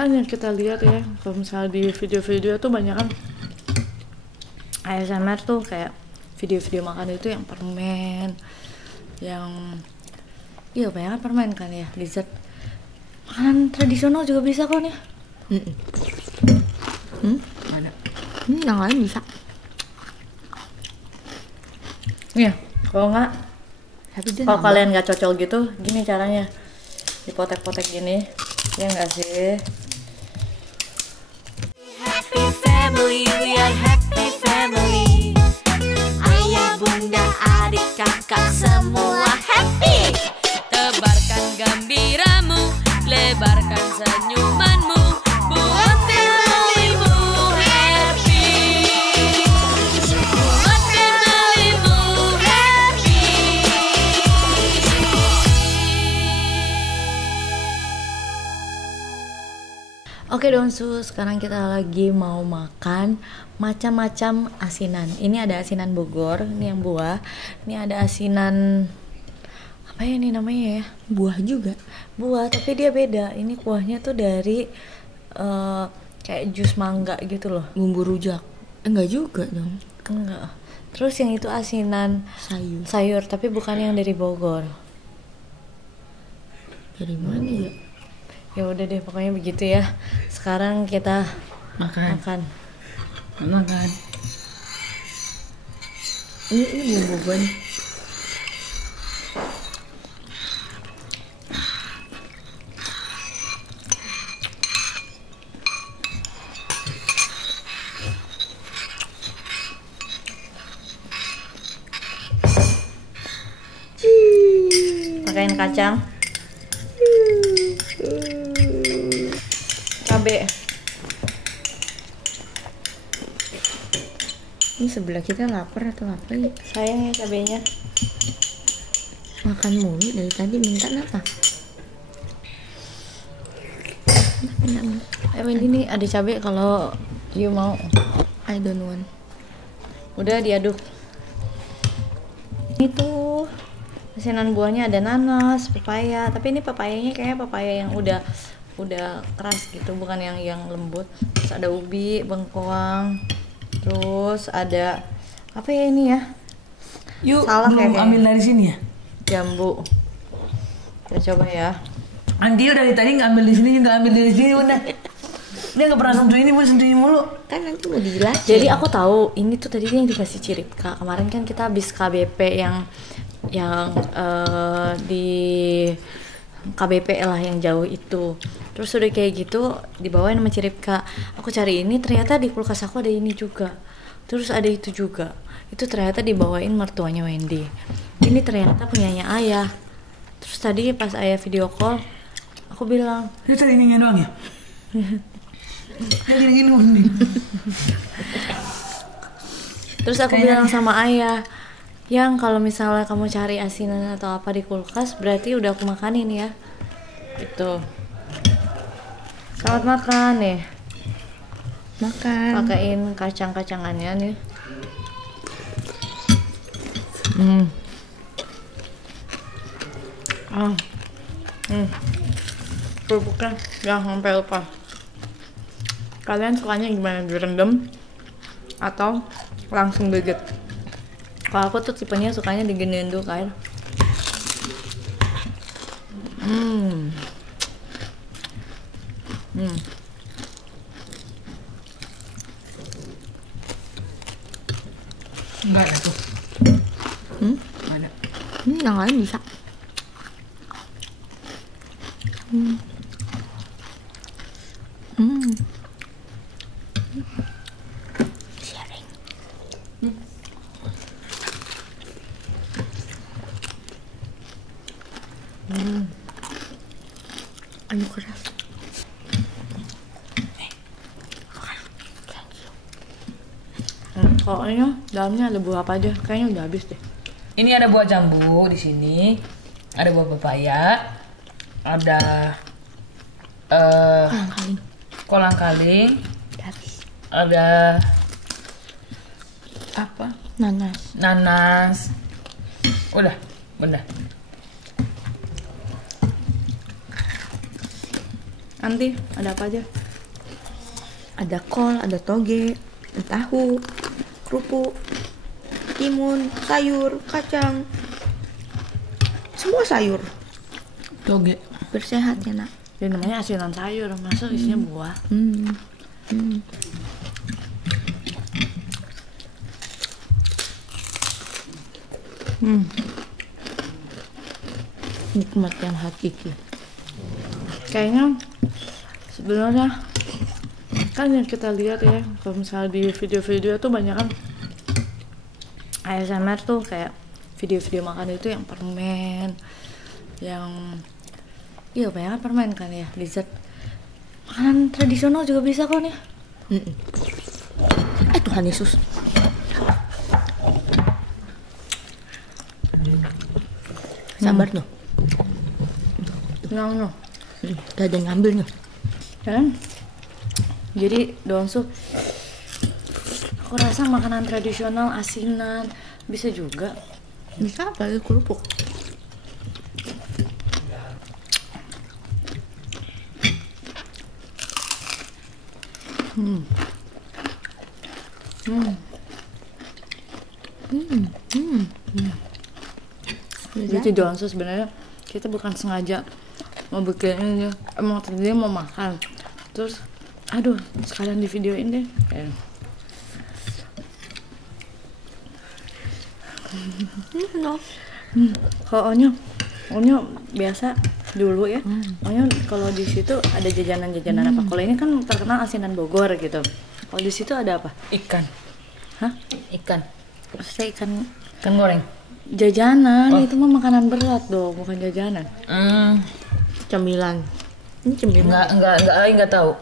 Kan yang kita lihat ya, kalau misalnya di video-video tuh banyak kan ASMR tuh kayak video-video makan itu yang permen, yang iya banyak permen kan ya, dessert. Makanan tradisional juga bisa kok nih. Ada. Yang lain bisa. Iya, kalau nggak, Tapi dia kalau nambah. kalian nggak cocok gitu, gini caranya, dipotek-potek gini, ya nggak sih? Happy family, we are happy family. Ayah, bunda, adik, kakak semua happy. Tebarkan gembiramu, lebarkan senyumanmu, buat familymu happy. Buat familymu happy. Oke Donsu, sekarang kita lagi mau makan macam-macam asinan. Ini ada asinan Bogor, ini yang buah. Ini ada asinan apa ya ini namanya ya? Buah juga. Buah, tapi dia beda. Ini kuahnya tuh dari kayak jus mangga gitu loh. Bumbu rujak. Enggak juga dong. Enggak. Terus yang itu asinan Sayur. sayur, tapi bukan yang dari Bogor. Dari mana ya? Ya udah deh, pokoknya begitu ya. Sekarang kita makan. Makan. Ini bumbu ban. Pakain kacang, cabe. Ini sebelah kita lapar atau apa ya? Sayang ya cabenya. Makan mulu dari tadi minta apa? Ini ada cabe kalau you mau. I don't want. Udah diaduk. Itu asinan buahnya ada nanas, pepaya. Tapi ini pepayanya kayaknya pepaya yang udah keras gitu, bukan yang lembut. Terus ada ubi, bengkoang. Terus ada apa ya ini ya? Yuk, Salah belum kayaknya. ambil dari sini ya? Jambu. Kita coba ya. Andil dari tadi ngambil di sini juga ambil dari sini udah. Dia nggak pernah sentuh ini, sentuh ini mulu. Kan nanti mau dijelasin. Jadi aku tahu ini tuh tadi yang dikasih Ciripka. Kemarin kan kita habis KBP yang di KBP lah yang jauh itu. Terus udah kayak gitu dibawain sama Ciripka. Aku cari ini, ternyata di kulkas aku ada ini juga. Terus ada itu juga. Itu ternyata dibawain mertuanya Wendy. Ini ternyata punyanya Ayah. Terus tadi pas Ayah video call, aku bilang, Dia tadi ini doang ya? Dia gini nih. terus aku bilang sama Ayah, yang kalau misalnya kamu cari asinan atau apa di kulkas, berarti udah aku makanin ya. Itu. Selamat makan nih. Makan. Pakein kacang-kacangannya nih. Kerupuknya jangan sampai lupa. Kalian sukanya gimana, direndam atau langsung digigit? Kalau aku tuh tipenya sukanya diginiin dulu kan. Enggak ada tuh. Nggak ada. Yang lain bisa. Sharing. Aduh keras. Kalau ini dalamnya ada buah apa aja? Kayaknya udah habis deh. Ini ada buah jambu di sini. Ada buah pepaya. Ada Kali. kolang-kaling. Habis. Ada apa? Nanas. Nanas. Udah, benda. Nanti ada apa aja? Ada kol, ada toge, ada tahu, kerupuk, timun, sayur, kacang. Semua sayur. Toge. Bersehat ya, Nak. Ini namanya asinan sayur, masa isinya buah. Nikmat yang hakiki. Kayaknya sebenarnya kan yang kita lihat ya, kalau misalnya di video-video tuh banyak kan ASMR tuh kayak video-video makan itu yang permen, yang iya banyak permen kan ya, dessert. Makanan tradisional juga bisa kok nih. Tuhan Yesus. Sabar no. No. Gak ada yang ngambil no. Dan jadi Donsu, aku rasa makanan tradisional asinan bisa juga. Bisa apalagi kerupuk. Jadi Donsu sebenarnya kita bukan sengaja mau bikin ini, emang tadi mau makan, terus aduh sekalian di videoin deh. No. Kalau Onyo biasa dulu ya, Onyo kalau di situ ada jajanan-jajanan apa? Kalau ini kan terkenal asinan Bogor gitu. Kalau di situ ada apa? Ikan. Hah? Ikan. Maksudnya ikan Goreng. jajanan itu mah makanan berat dong, bukan jajanan. Cemilan. Ini cemilan. Enggak tahu.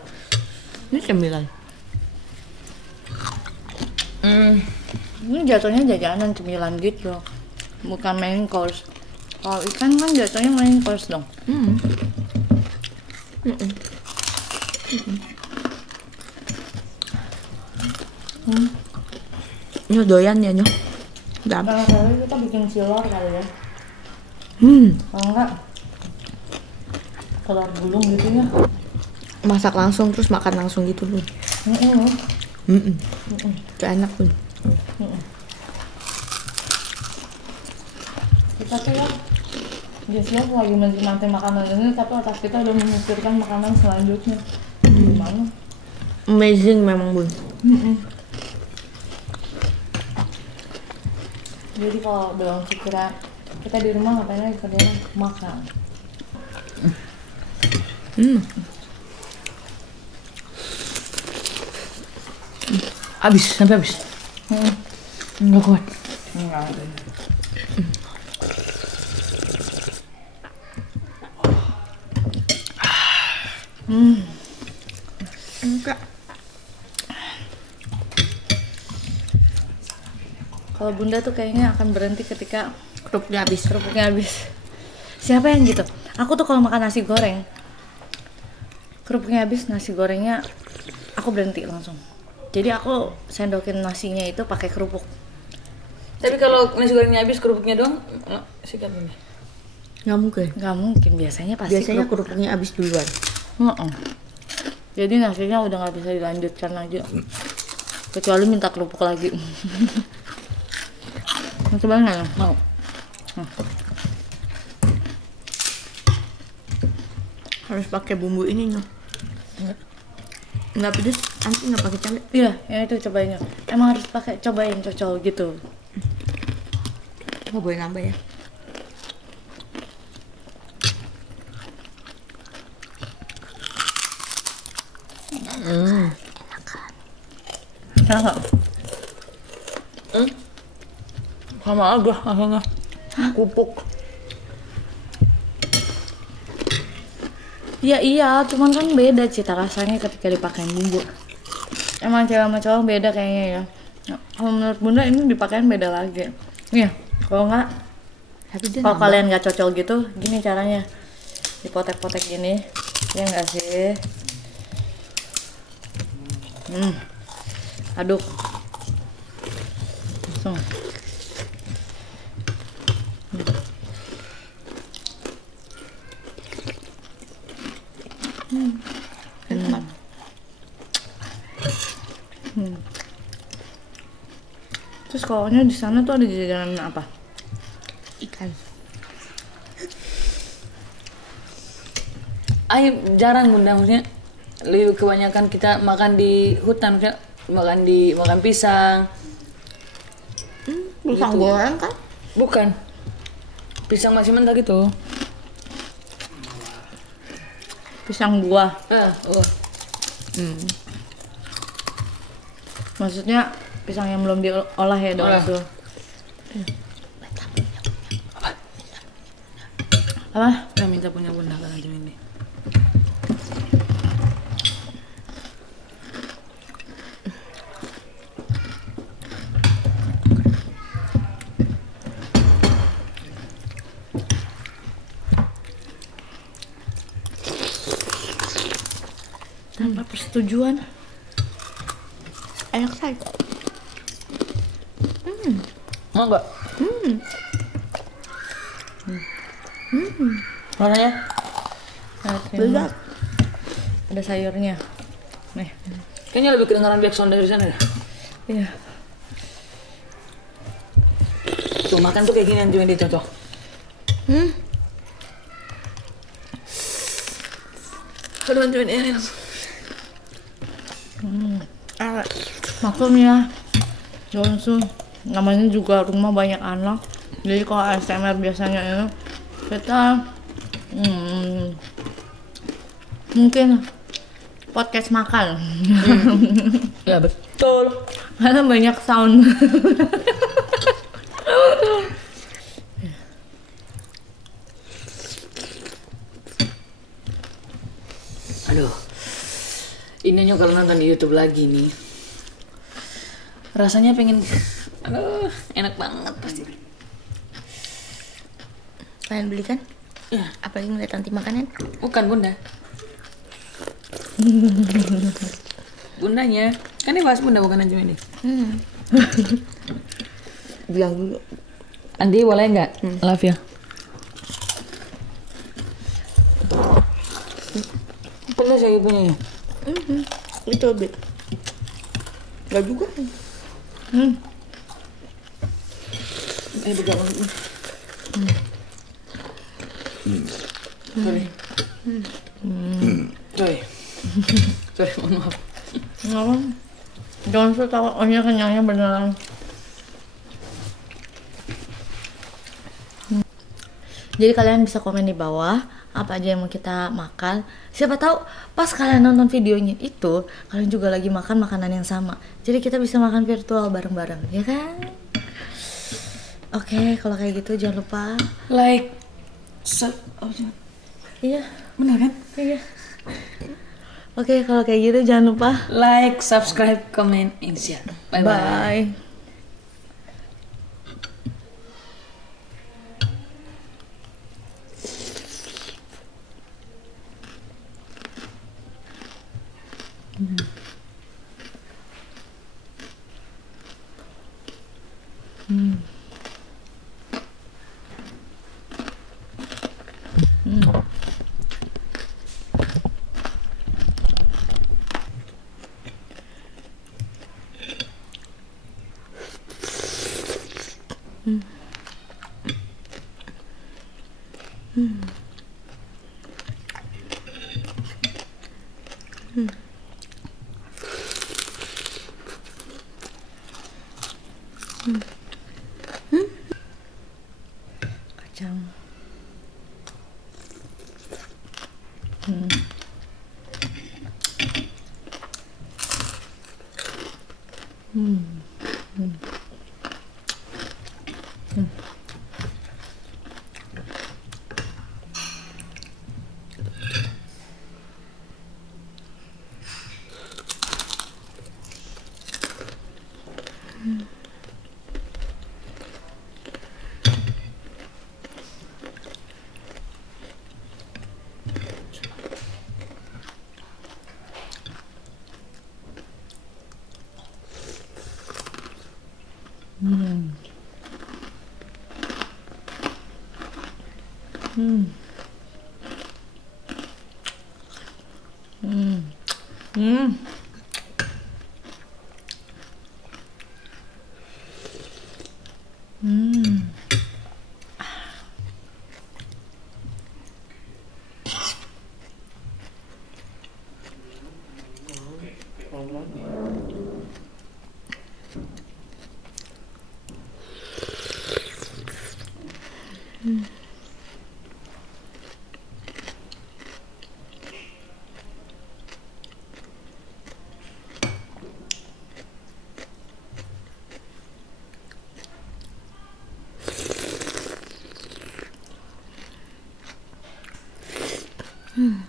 Ini cemilan. Ini jatuhnya jajanan cemilan gitu, bukan main course. Kalau ikan kan jatuhnya main course dong. Nyo doyan ya Nyo. Udah habis. Kali kita bikin silor kali ya. Kalau enggak telur gulung gitu ya. Masak langsung terus makan langsung gitu Bun. Itu enak Bun. Kita tuh ya biasanya lagi menikmati makanan ini, tapi otak kita udah memikirkan makanan selanjutnya. Gimana? Amazing memang Bun. Jadi kalau belum kira kita di rumah ngapain lagi kerjanya? Makan. Sampai habis. Enggak kuat. Enggak. Enggak. Kalau Bunda tuh kayaknya akan berhenti ketika Kerupuknya habis. kerupuknya habis. Siapa yang gitu? Aku tuh kalau makan nasi goreng, kerupuknya habis, nasi gorengnya aku berhenti langsung. Jadi aku sendokin nasinya itu pakai kerupuk. Tapi kalau nasi gorengnya habis, kerupuknya doang, sikap ini. Nggak mungkin. Nggak mungkin, biasanya pasti Biasanya kerupuknya habis duluan. Jadi nasinya udah nggak bisa dilanjutkan lagi, kecuali minta kerupuk lagi. Coba nggak? Mau? Harus pakai bumbu ini Nyo. Nggak pedes, nanti nggak pakai cabai. Iya, yang itu cobain. Emang harus pakai cobain cocol gitu. Nggak boleh nambah ya. Enak nggak? Sama aja rasanya. Kupuk. Iya, cuman kan beda cita rasanya ketika dipakein bumbu. Emang cewek sama cowok beda kayaknya ya. Kalau menurut Bunda ini dipakein beda lagi. Iya, kalau nggak, Tapi dia kalau nambah. kalian nggak cocol gitu, gini caranya, dipotek-potek gini, ya nggak sih? Aduk, langsung. Terus kalaunya di sana tuh ada jajanan apa? Ikan. Ay, jarang bunda, maksudnya lebih kebanyakan kita makan di hutan, maksudnya makan pisang. Pisang Gitu. goreng kan? Bukan, pisang masih mentah gitu. Pisang buah. Oh. Maksudnya pisang yang belum diolah ya dong Olah. tuh. Apa? Saya minta punya bunda kan nanti ini. Tanpa persetujuan. Enak say. Mau nggak? Rasanya? Beda. Ada sayurnya. Nih. Kayaknya lebih kedengaran backsound dari sana ya. Iya. Tuh makan tuh kayak gini nanti ini cocok. Aduh nanti ini. Maklumnya Johnson namanya juga rumah banyak anak. Jadi kalau ASMR biasanya itu kita mungkin podcast makan. Ya betul. Karena banyak sound. Aduh. Ininya kalau nonton di YouTube lagi nih. Rasanya pengen aduh, enak banget pasti. Kalian beli kan? Ya, Apalagi ngeliat nanti makanan. bukan bunda. Bundanya. Kan ini bahas bunda bukan Najwa ini. Bilang dulu. Andi boleh nggak? Love ya. Pedas ya punya. Itu lebih. Gak juga. Juga. Sorry. Sorry, mohon maaf. Kenapa? Johnson tahu ohnya kenyangnya beneran. Jadi kalian bisa komen di bawah apa aja yang mau kita makan. Siapa tahu pas kalian nonton videonya itu kalian juga lagi makan makanan yang sama. Jadi kita bisa makan virtual bareng-bareng, ya kan? Oke, kalau kayak gitu jangan lupa. Like, Iya, benar kan? iya. Oke, kalau kayak gitu jangan lupa. Like, subscribe, comment, and share. Bye bye. Bye. Kacang. Hmm.